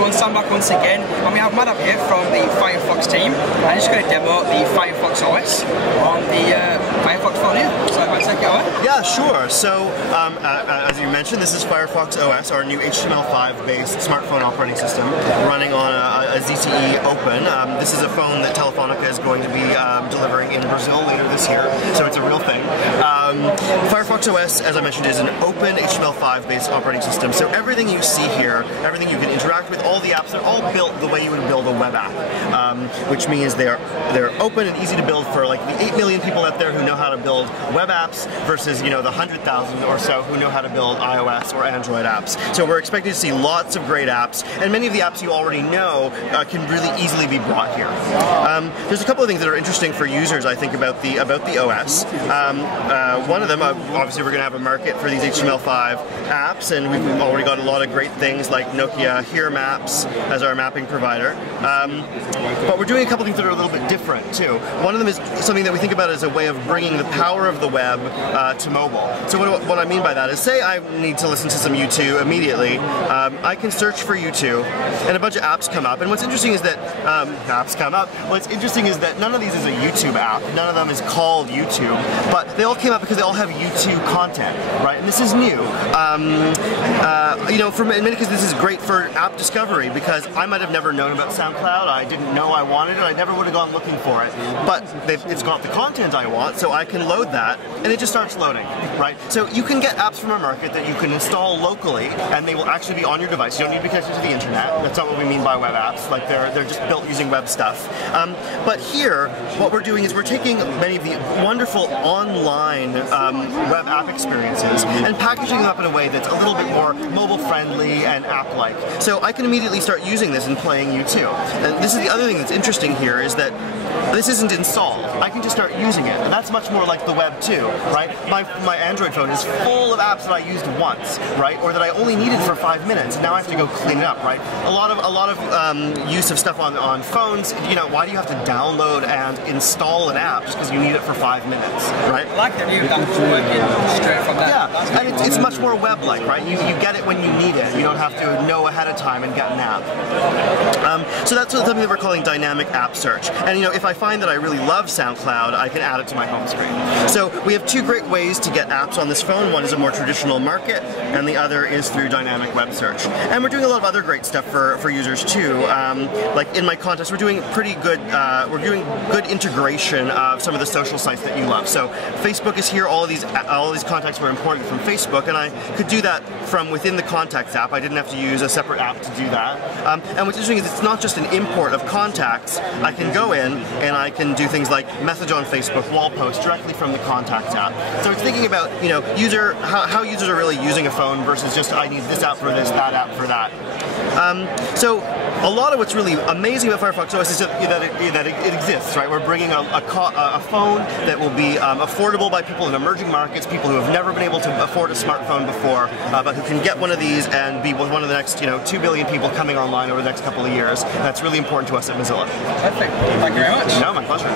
everyone, Sam back once again, and we have Matt up here from the Firefox team, and he's going to demo the Firefox OS on the Firefox phone here. So if I take it away. Yeah, sure. So, as you mentioned, this is Firefox OS, our new HTML5 based smartphone operating system running on a ZTE Open. This is a phone that Telefonica is going to be delivering in Brazil later this year, so it's a real thing. Firefox OS, as I mentioned, is an open HTML5 based operating system, so everything you see here, everything you can interact with, all the apps, they're all built the way you would build a web app, which means they're open and easy to build for like the 8 million people out there who know how to build web apps versus, you know, the 100,000 or so who know how to build iOS or Android apps. So we're expecting to see lots of great apps, and many of the apps you already know can really easily be brought here. There's a couple of things that are interesting for users, I think, about the OS. One of them, obviously, we're going to have a market for these HTML5 apps, and we've already got a lot of great things like Nokia Here Maps as our mapping provider. But we're doing a couple things that are a little bit different too. One of them is something that we think about as a way of bringing the power of the web to mobile. So what I mean by that is, say I need to listen to some U2 immediately, I can search for U2, and a bunch of apps come up. And what's interesting is that none of these is a YouTube app. None of them is called YouTube, but they all came up because they all have YouTube content, right? And this is new. You know, in many cases, this is great for app discovery because I might have never known about SoundCloud. I didn't know I wanted it. I never would have gone looking for it. But it's got the content I want, so I can load that, and it just starts loading, right? So you can get apps from a market that you can install locally, and they will actually be on your device. You don't need to be connected to the internet. That's not what we mean by web apps. Like they're just built using web stuff. But here, what we're doing is we're taking many of the wonderful online web app experiences and packaging them up in a way that's a little bit more mobile-friendly and app-like. So I can immediately start using this and playing U2. And this is the other thing that's interesting here is that this isn't installed. I can just start using it, and that's much more like the web too, right? My Android phone is full of apps that I used once, right? Or that I only needed for 5 minutes, and now I have to go clean it up, right? A lot of use of stuff on phones. You know, why do you have to download and install an app just because you need it for 5 minutes, right? I like the new apps working straight from that. Yeah, and it's much more web-like, right? You get it when you need it. You don't have to know ahead of time and get an app. So that's something that we're calling dynamic app search. And you know, if I find that I really love SoundCloud, I can add it to my home screen. So we have two great ways to get apps on this phone. One is a more traditional market, and the other is through dynamic web search. And we're doing a lot of other great stuff for users too. Like in my contest, we're doing pretty good. We're doing good integration of some of the social sites that you love. So Facebook is here. All of these contacts were imported from Facebook, and I could do that from within the Contacts app. I didn't have to use a separate app to do that. And what's interesting is it's not just an import of contacts. I can go in and I can do things like message on Facebook, wall post directly from the Contacts app. So it's thinking about, you know, how users are really using a phone versus just I need this app for this, that app for that. So a lot of what's really amazing about Firefox OS is that it exists, right? We're bringing a phone that will be affordable by people in emerging markets, people who have never been able to afford a smartphone before, but who can get one of these and be one of the next, 2 billion people coming online over the next couple of years. That's really important to us at Mozilla. Perfect. Thank you very much. No, my pleasure.